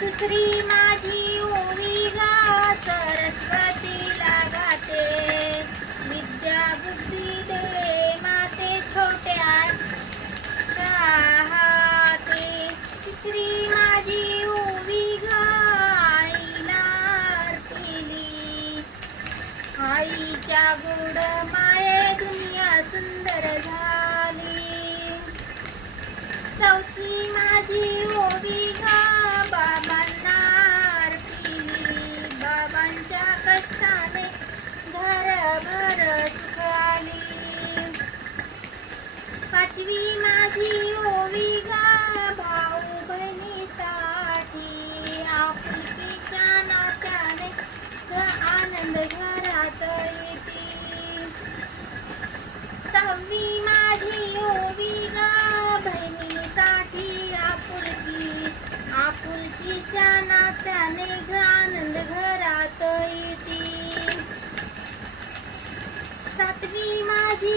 दुसरी माझी ओवी गा सरस्वतीला गाते, विद्या बुद्धी दे माते छोट्या शाहाते. तिसरी माझी ओवी गा आईला अर्पिली, आईच्या गोड माये दुनिया सुंदर झाली. चौथी माझी ओवी गा बाबांना अर्पिली, बाबांच्या कष्टाने घरभर सुख आली. पाचवी माझी ओवी गा भाऊ बहिणीसाठी, आपुलकीच्या नात्याने आनंद घरात येते. सहावी माझी ओवी गा बहिणीसाठी आपुलकी, आपुलकीच्या नात्याने आनंद घरात येते. सातवी माझी